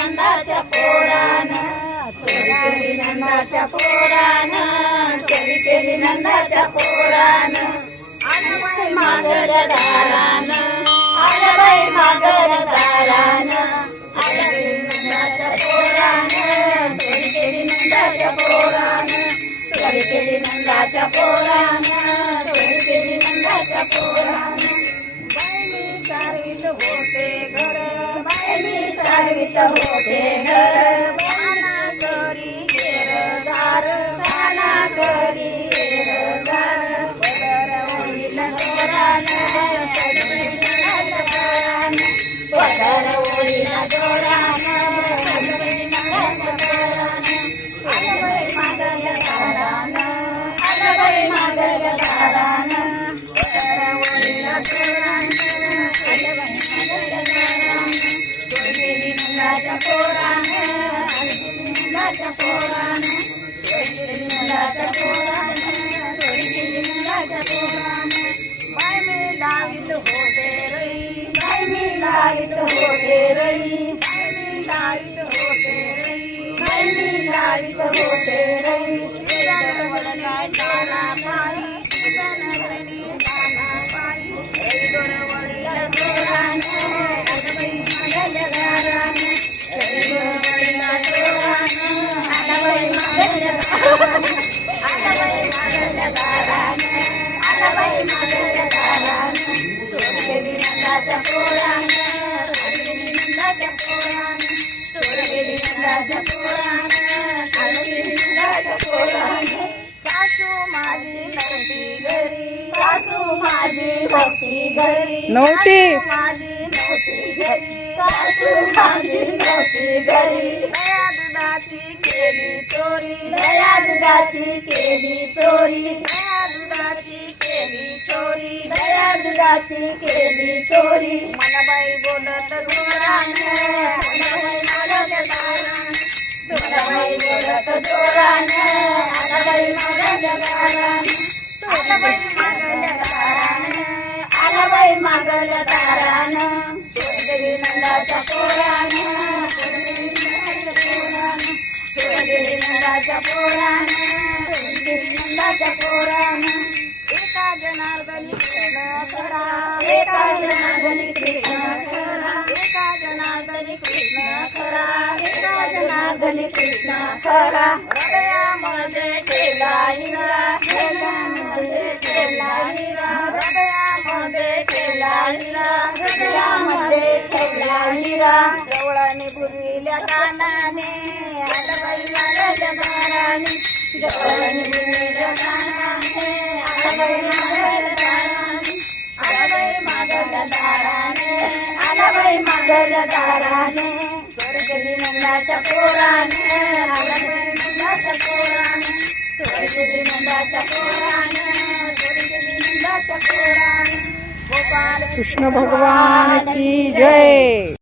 नंदाच्या पोरान चोरी केली नंदाच्या पोरान चोरी केली नंदाच्या पोरान. आलं बाई मागल्या दारान आलं बाई दारान. नंदाच्या पोरान चोरी केली नंदाच्या पोरान. चोरी केली नंदाच्या पोरान चोरी केली नंदाच्या पोरान. होते घर नव्हती घरी नव्हती. सासू माझी नव्हती घरी सासू माझी नव्हती घरी दया दुधाची केली चोरी। दया दुधाची केली चोरी। दया दुधाची केली चोरी दया दुधाची केली चोरी मला बाई बोलत जोरान बोलत जोरान दारान चोरी केली नंदाच्या पोरान नंदाच्या नंदाच्या एका जनार्दनी कृष्ण खरा एका जनार्दनी कृष्ण खरा एका जनार्दनी कृष्ण खरा एका जनार्दनी कृष्ण खरा हृदयामध्ये ठेवला ठेवला हिरा गवळाने बुरविल्या कानाने आलं बाई लागल्या दाराने गवळाने बुरविल्या कानाने आलं बाई लागल्या दाराने आलं बाई मागल्या दाराने आलं बाई मागल्या दाराने चोरी नंदाच्या पोराने आलं बाई नंदाच्या पोराने चोरी नंदाच्या पोराने कृष्ण भगवान की जय।